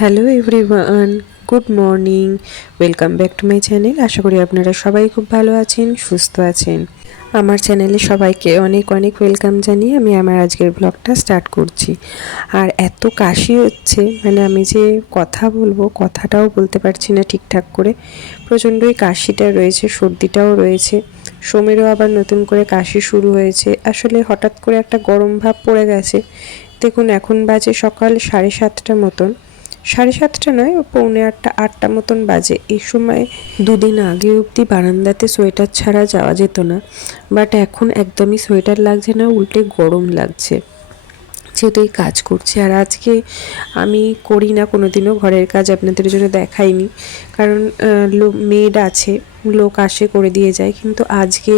Hello everyone, good morning. Welcome back to my channel. আশা করি আপনারা সবাই খুব ভালো আছেন, সুস্থ আছেন। আমার চ্যানেলে সবাইকে অনেক অনেক ওয়েলকাম জানিয়ে আমি আমার আজকের ব্লগটা স্টার্ট করছি। আর এত কাশি হচ্ছে, মানে আমি যে কথা বলবো কথাটাও বলতে পারছি না ঠিকঠাক করে। প্রচণ্ডই কাশিটা রয়েছে, সর্দিটাও রয়েছে। সোমেরও আবার নতুন করে কাশি শুরু হয়েছে। আসলে হঠাৎ করে একটা গরম ভাব পড়ে গেছে। দেখুন এখন বাজে সকাল 7:30 মতন। 7:30 নয়, ও পৌনে 8টা মতন বাজে। এই সময় দুদিন আগে অবধি বারান্দাতে সোয়েটার ছাড়া যাওয়া যেত না, বাট এখন একদমই সোয়েটার লাগছে না, উল্টে গরম লাগছে যেহেতু এই কাজ করছি। আর আজকে আমি করি না কোনোদিনও ঘরের কাজ, আপনাদের জন্য দেখাইনি, কারণ মেড আছে, লোক আসে করে দিয়ে যায়। কিন্তু আজকে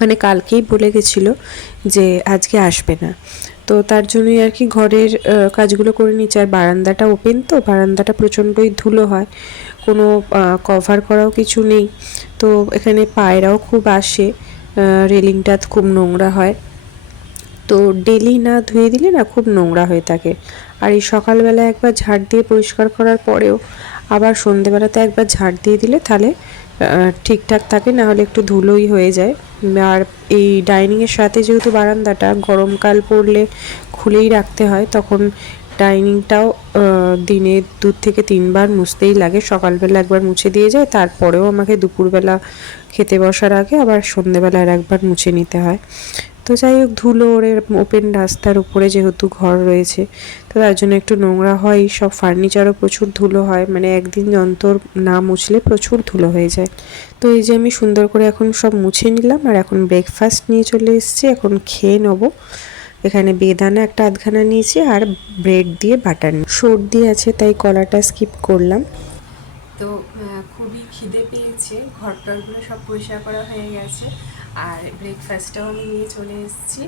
মানে কালকেই বলে গেছিলো যে আজকে আসবে না, তো তার জন্যই আর কি ঘরের কাজগুলো করে নিচ্ছি। আর বারান্দাটা ওপেন, তো বারান্দাটা প্রচণ্ডই ধুলো হয়, কোনো কভার করাও কিছু নেই। তো এখানে পায়রাও খুব আসে, রেলিংটা খুব নোংরা হয়, তো ডেলি না ধুয়ে দিলে না খুব নোংরা হয়ে থাকে। আর এই সকালবেলা একবার ঝাড় দিয়ে পরিষ্কার করার পরেও আবার সন্ধেবেলাতে একবার ঝাড় দিয়ে দিলে তাহলে ঠিকঠাক থাকে, না হলে একটু ধুলোই হয়ে যায়। আর এই ডাইনিংয়ের সাথে যেহেতু বারান্দাটা, গরমকাল পড়লে খুলেই রাখতে হয়, তখন ডাইনিংটাও দিনে 2 থেকে 3 বার মুছতেই লাগে। সকালবেলা একবার মুছে দিয়ে যায়, তারপরেও আমাকে দুপুরবেলা খেতে বসার আগে আবার সন্ধেবেলা আর একবার মুছে নিতে হয়। তো যাই হোক, ধুলো ওর ওপেন রাস্তার উপরে যেহেতু ঘর রয়েছে, তো তার জন্য একটু নোংরা হয়। সব ফার্নিচারও প্রচুর ধুলো হয়, মানে একদিন অন্তর না মুছলে প্রচুর ধুলো হয়ে যায়। তো এই যে আমি সুন্দর করে এখন সব মুছে নিলাম, আর এখন ব্রেকফাস্ট নিয়ে চলে এসেছি, এখন খেয়ে নেবো। এখানে বেদানা একটা আধখানা নিয়েছি, আর ব্রেড দিয়ে বাটার। সর্দি আছে তাই কলাটা স্কিপ করলাম। তো খুবই খিদে পেয়েছে, ঘর টরগুলো সব পরিষ্কার করা হয়ে গেছে, আর ব্রেকফাস্টটাও আমি নিয়ে চলে এসেছি।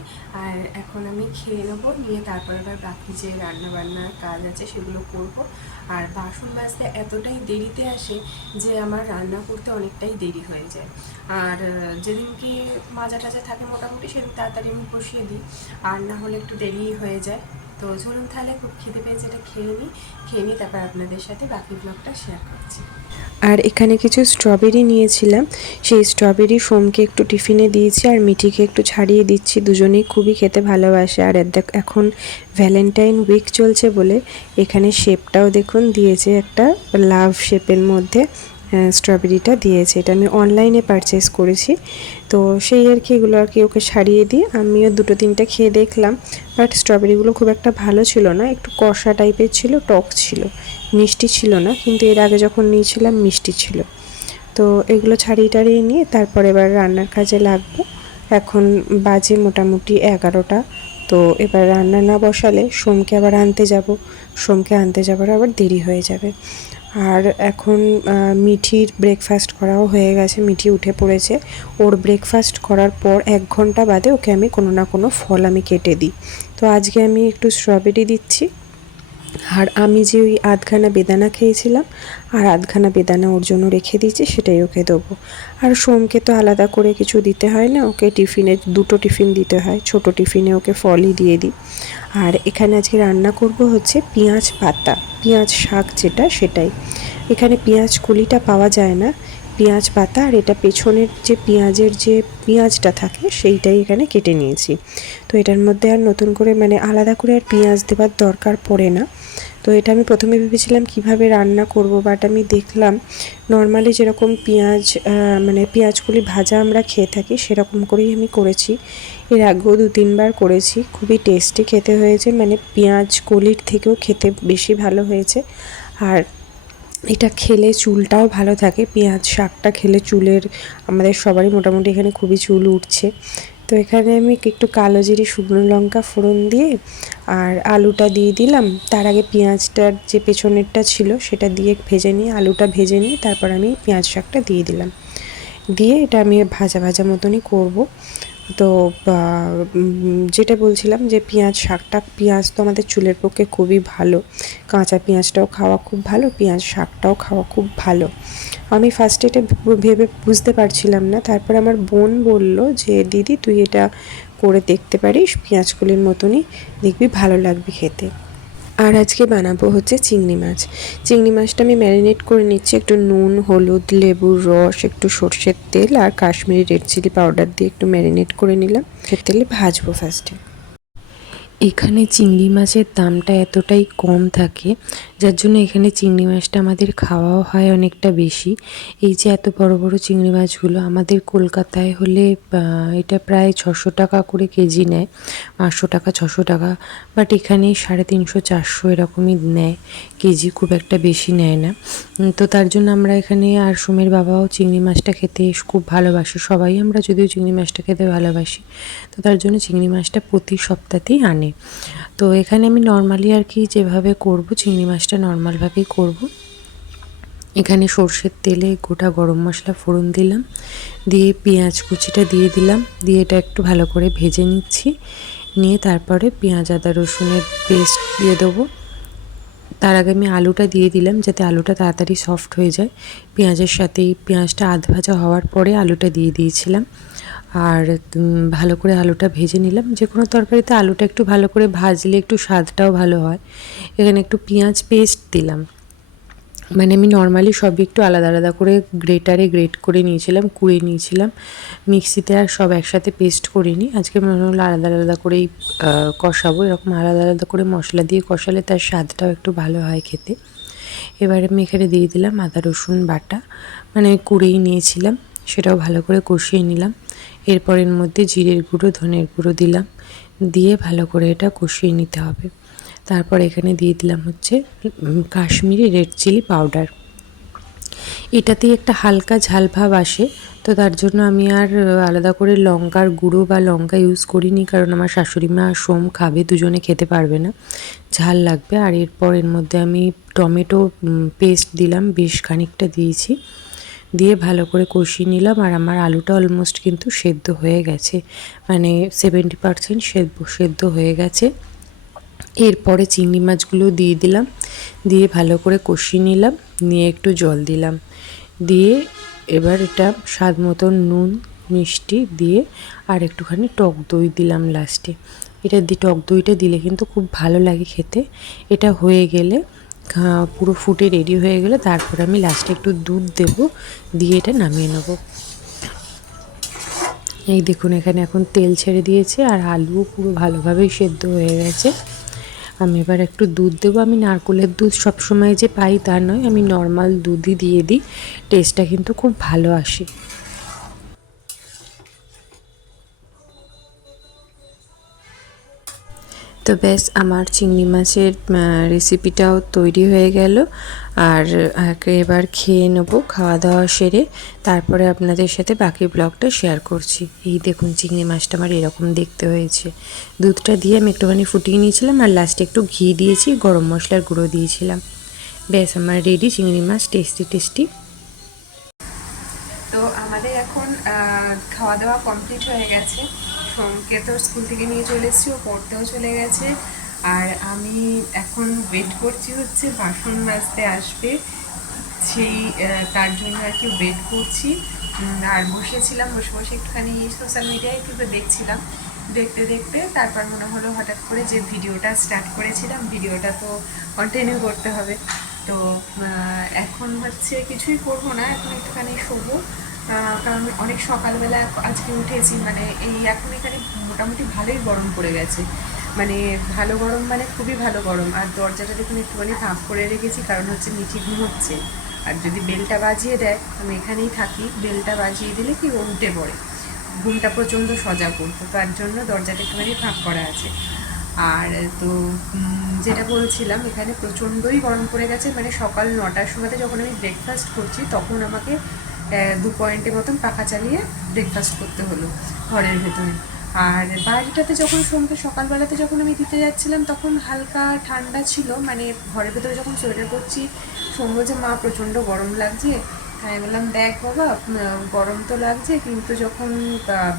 আর এখন আমি খেয়ে নেবো, নিয়ে তারপর আবার বাকি যে রান্নাবান্নার কাজ আছে সেগুলো করব। আর বাসন মাজতে এতটাই দেরিতে আসে যে আমার রান্না করতে অনেকটাই দেরি হয়ে যায়। আর যেদিনকে মাজা টাজা থাকে মোটামুটি সেদিন তাড়াতাড়ি আমি বসিয়ে দিই, আর না হলে একটু দেরি হয়ে যায়। তো চলুন তাহলে, খুব খিদে পেয়েছে, এটা খেয়ে নিই, তারপর আপনাদের সাথে বাকি ব্লগটা শেয়ার করছি। আর এখানে কিছু স্ট্রবেরি নিয়েছিলাম, সেই স্ট্রবেরি সোমকে একটু টিফিনে দিয়েছি, আর মিঠিকে একটু ছাড়িয়ে দিচ্ছি। দুজনেই খুবই খেতে ভালোবাসে। আর এখন ভ্যালেন্টাইন উইক চলছে বলে এখানে শেপটাও দেখুন দিয়েছে, একটা লাভ শেপের মধ্যে স্ট্রবেরিটা দিয়েছে। এটা আমি অনলাইনে পারচেস করেছি। তো সেই আর কি, এগুলো আর কি ওকে ছাড়িয়ে দিয়ে আমিও 2-3টে খেয়ে দেখলাম, বাট স্ট্রবেরিগুলো খুব একটা ভালো ছিল না, একটু কষা টাইপের ছিল, টক ছিল, মিষ্টি ছিল না। কিন্তু এর আগে যখন নিয়েছিলাম মিষ্টি ছিল। তো এগুলো ছাড়িয়ে টাড়িয়ে নিয়ে তারপর এবার রান্নার কাজে লাগবো। এখন বাজে মোটামুটি 11টা। তো এবার রান্না না বসালে সোমকে আবার আনতে যাব, সোমকে আনতে যাবার আবার দেরি হয়ে যাবে। আর এখন মিঠির ব্রেকফাস্ট করাও হয়ে গেছে, মিঠি উঠে পড়েছে। ওর ব্রেকফাস্ট করার পর 1 ঘন্টা বাদে ওকে আমি কোনো না কোনো ফল আমি কেটে দিই। তো আজকে আমি একটু স্ট্রবেরি দিচ্ছি, আর আমি যে ওই আধখানা বেদানা খেয়েছিলাম, আর আধখানা বেদানা ওর জন্য রেখে দিয়েছি, সেটাই ওকে দেবো। আর সোমকে তো আলাদা করে কিছু দিতে হয় না, ওকে টিফিনে 2টো টিফিন দিতে হয়, ছোট টিফিনে ওকে ফলই দিয়ে দিই। আর এখানে আজকে রান্না করব হচ্ছে পেঁয়াজ পাতা, পেঁয়াজ শাক যেটা, সেটাই। এখানে পেঁয়াজ কলিটা পাওয়া যায় না, পেঁয়াজ পাতা। আর এটা পেছনের যে পেঁয়াজের যে পেঁয়াজটা থাকে সেইটাই এখানে কেটে নিয়েছি। তো এটার মধ্যে আর নতুন করে মানে আলাদা করে আর পেঁয়াজ দেওয়ার দরকার পড়ে না। তো এটা আমি প্রথমে ভেবেছিলাম কিভাবে রান্না করব, বাট আমি দেখলাম নর্মালি যেরকম পেঁয়াজ মানে পেঁয়াজগুলি ভাজা আমরা খেয়ে থাকি সেরকম করেই আমি করেছি। এর আগেও 2-3বার করেছি, খুবই টেস্টি খেতে হয়েছে, মানে পেঁয়াজ কলির থেকেও খেতে বেশি ভালো হয়েছে। আর এটা খেলে চুলটাও ভালো থাকে, পেঁয়াজ শাকটা খেলে চুলের আমাদের সবারই মোটামুটি এখানে খুবই চুল উঠছে। তো এখানে আমি একটু কালো জিরে শুকনো লঙ্কা ফোড়ন দিয়ে আর আলুটা দিয়ে দিলাম। তার আগে পেঁয়াজটার যে পেছনেরটা ছিল সেটা দিয়ে ভেজে নিয়ে, আলুটা ভেজে নিয়ে তারপর আমি পেঁয়াজ শাকটা দিয়ে দিলাম। দিয়ে এটা আমি ভাজা ভাজা মতনই করব। তো যেটা বলছিলাম যে পেঁয়াজ শাকটা, পেঁয়াজ তো আমাদের চুলের পক্ষে খুবই ভালো, কাঁচা পেঁয়াজটাও খাওয়া খুব ভালো, পেঁয়াজ শাকটাও খাওয়া খুব ভালো। আমি ফার্স্টে এটা ভেবে বুঝতে পারছিলাম না, তারপর আমার বোন বলল যে দিদি তুই এটা করে দেখতে পারিস, পেঁয়াজকলির মতনই দেখবি ভালো লাগবে খেতে। আর আজকে বানাবো হচ্ছে চিংড়ি মাছ। চিংড়ি মাছটা আমি ম্যারিনেট করে নিচ্ছি একটু নুন, হলুদ, লেবুর রস, একটু সর্ষের তেল আর কাশ্মীরি রেড চিলি পাউডার দিয়ে একটু ম্যারিনেট করে নিলাম। সে তেলে ভাজবো ফার্স্টে। এখানে চিংড়ি মাছের দামটা এতটাই কম থাকে, যার জন্য এখানে চিংড়ি মাছটা আমাদের খাওয়াও হয় অনেকটা বেশি। এই যে এত বড় বড় চিংড়ি মাছগুলো আমাদের কলকাতায় হলে এটা প্রায় 600 টাকা করে কেজি নেয়, 500 টাকা 600 টাকা, বাট এখানে 350 400 এরকমই নেয় কেজি, খুব একটা বেশি নেয় না। তো তার জন্য আমরা এখানে, আর সোমের বাবাও চিংড়ি মাছটা খেতে খুব ভালোবাসে, সবাই আমরা যদিও চিংড়ি মাছটা খেতে ভালোবাসি, তো তার জন্য চিংড়ি মাছটা প্রতি সপ্তাহতেই আনে। তো এখানে আমি নর্মালি আর কি যেভাবে করব, চিংড়ি মাছটা নর্মালভাবেই করব। এখানে সর্ষের তেলে গোটা গরম মশলা ফোড়ন দিলাম, দিয়ে পেঁয়াজ কুচিটা দিয়ে দিলাম, দিয়ে এটা একটু ভালো করে ভেজে নিচ্ছি। নিয়ে তারপরে পেঁয়াজ আদা রসুনের পেস্ট দিয়ে দেবো। তার আগে আমি আলুটা দিয়ে দিলাম যাতে আলুটা তাড়াতাড়ি সফট হয়ে যায়। পেঁয়াজের সাথেই পেঁয়াজটা আধ ভাজা হওয়ার পরে আলুটা দিয়ে দিয়েছিলাম, আর ভালো করে আলুটা ভেজে নিলাম। যে কোনো তরকারিতে আলুটা একটু ভালো করে ভাজলে একটু স্বাদটাও ভালো হয়। এখানে একটু পেঁয়াজ পেস্ট দিলাম, মানে আমি নর্মালি সবই একটু আলাদা আলাদা করে গ্রেটারে গ্রেট করে নিয়েছিলাম, কুড়ে নিয়েছিলাম, মিক্সিতে আর সব একসাথে পেস্ট করিনি। আজকে মনে হলো আলাদা আলাদা করেই কষাবো, এরকম আলাদা আলাদা করে মশলা দিয়ে কষালে তার স্বাদটাও একটু ভালো হয় খেতে। এবার আমি এখানে দিয়ে দিলাম আদা রসুন বাটা, মানে আমি কুড়েই নিয়েছিলাম, সেটাও ভালো করে কষিয়ে নিলাম। এরপর এর মধ্যে জিরের গুঁড়ো ধনের গুঁড়ো দিলাম, দিয়ে ভালো করে এটা কষিয়ে নিতে হবে। তারপর এখানে দিয়ে দিলাম হচ্ছে কাশ্মীরি রেড চিলি পাউডার। এটাতেই একটা হালকা ঝাল ভাব আসে, তো তার জন্য আমি আর আলাদা করে লঙ্কার গুঁড়ো বা লঙ্কা ইউজ করিনি, কারণ আমার শাশুড়ি মা আর সোম খাবে, দুজনে খেতে পারবে না, ঝাল লাগবে। আর এরপর এর মধ্যে আমি টমেটো পেস্ট দিলাম, বেশ খানিকটা দিয়েছি, দিয়ে ভালো করে কষিয়ে নিলাম। আর আমার আলুটা অলমোস্ট কিন্তু সেদ্ধ হয়ে গেছে, মানে 70% সেদ্ধ হয়ে গেছে। এরপরে চিংড়ি মাছগুলো দিয়ে দিলাম, দিয়ে ভালো করে কষিয়ে নিলাম, নিয়ে একটু জল দিলাম, দিয়ে এবার এটা স্বাদ মতন নুন মিষ্টি দিয়ে আর একটুখানি টক দই দিলাম লাস্টে। এটা টক দইটা দিলে কিন্তু খুব ভালো লাগে খেতে। এটা হয়ে গেলে পুরো ফুটে রেডি হয়ে গেলে তারপর আমি লাস্টে একটু দুধ দেব, দিয়ে এটা নামিয়ে নেব। এই দেখুন এখানে এখন তেল ছেড়ে দিয়েছে আর আলুও পুরো ভালোভাবেই সেদ্ধ হয়ে গেছে। আমি এবার একটু দুধ দেবো। আমি নারকেলের দুধ সবসময় যে পাই তা নয়, আমি নর্মাল দুধই দিয়ে দিই, টেস্টটা কিন্তু খুব ভালো আসে। তো ব্যাস আমার চিংড়ি মাছের রেসিপিটাও তৈরি হয়ে গেল। আর এবার খেয়ে নেবো, খাওয়া দাওয়া সেরে তারপরে আপনাদের সাথে বাকি ব্লগটা শেয়ার করছি। এই দেখুন চিংড়ি মাছটা আমার এরকম দেখতে হয়েছে। দুধটা দিয়ে আমি একটুখানি ফুটিয়ে নিয়েছিলাম, আর লাস্টে একটু ঘি দিয়েছি, গরম মশলার গুঁড়ো দিয়েছিলাম। ব্যাস আমার রেডি চিংড়ি মাছ, টেস্টি টেস্টি। তো আমাদের এখন খাওয়া দাওয়া কমপ্লিট হয়ে গেছে। সোমকে তো স্কুল থেকে নিয়ে চলে এসেছি, ও পড়তেও চলে গেছে। আর আমি এখন ওয়েট করছি হচ্ছে বাসন মাজতে আসবে, সেই তার জন্য আর কি ওয়েট করছি। আর বসেছিলাম, বসে বসে একটুখানি সোশ্যাল মিডিয়ায় কিন্তু দেখছিলাম, দেখতে দেখতে তারপর মনে হলো হঠাৎ করে যে ভিডিওটা স্টার্ট করেছিলাম, ভিডিওটা তো কন্টিনিউ করতে হবে। তো এখন হচ্ছে কিছুই করবো না, এখন একটুখানি শোবো, কারণ অনেক সকালবেলা আজকে উঠেছি, মানে এই এখন এখানে মোটামুটি ভালোই গরম পড়ে গেছে, মানে ভালো গরম, মানে খুবই ভালো গরম। আর দরজাটা দেখুন একটুখানি ফাঁক করে রেখেছি, কারণ হচ্ছে মিঠি ঘুমোচ্ছে, আর যদি বেলটা বাজিয়ে দেয়, আমি এখানেই থাকি, বেলটা বাজিয়ে দিলে কি ও উঠে পড়ে, ঘুমটা প্রচণ্ড সজাগ করতো, তার জন্য দরজাটা একটুখানি ফাঁক করা আছে। আর তো যেটা বলছিলাম, এখানে প্রচণ্ডই গরম পড়ে গেছে, মানে সকাল 9টার সময়তে যখন আমি ব্রেকফাস্ট করছি তখন আমাকে 2 পয়েন্টের মতন পাখা চালিয়ে ব্রেকফাস্ট করতে হলো ঘরের ভেতরে। আর বাড়িটাতে যখন সোমকে সকালবেলাতে যখন আমি দিতে যাচ্ছিলাম তখন হালকা ঠান্ডা ছিল, মানে ঘরের ভেতরে যখন সোয়েটার পরছি, সোম বলছে মা প্রচণ্ড গরম লাগছে। আমি বললাম দেখ বাবা, গরম তো লাগছে, কিন্তু যখন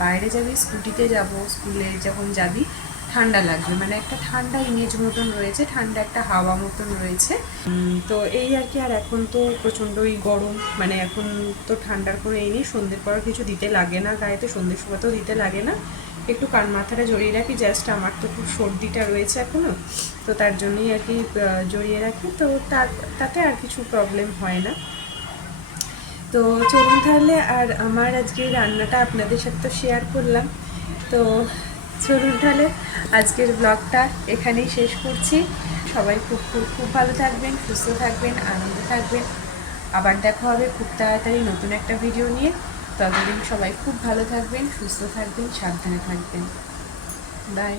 বাইরে যাবি, স্কুটিতে যাব, স্কুলে যখন যাবি, ঠান্ডা লাগবে, মানে একটা ঠান্ডা ইমেজ মতন রয়েছে, ঠান্ডা একটা হাওয়া মতন রয়েছে। তো এই আর কি। আর এখন তো প্রচণ্ডই গরম, মানে এখন তো ঠান্ডার কোনো এই নেই, সন্ধ্যের পর কিছু দিতে লাগে না গায়েতে, সন্ধ্যের সময়তেও দিতে লাগে না, একটু কান মাথাটা জড়িয়ে রাখি, জাস্ট আমার তো খুব সর্দিটা রয়েছে এখনও, তো তার জন্যই আর কি জড়িয়ে রাখি, তো তাতে আর কিছু প্রবলেম হয় না। তো চলুন তাহলে, আর আমার আজকে রান্নাটা আপনাদের সাথে তো শেয়ার করলাম, তো চলুন তাহলে আজকের ব্লগটা এখানেই শেষ করছি। সবাই খুব খুব খুব ভালো থাকবেন, সুস্থ থাকবেন, আনন্দে থাকবেন। আবার দেখা হবে খুব তাড়াতাড়ি নতুন একটা ভিডিও নিয়ে। ততদিন সবাই খুব ভালো থাকবেন, সুস্থ থাকবেন, সাবধানে থাকবেন। বাই।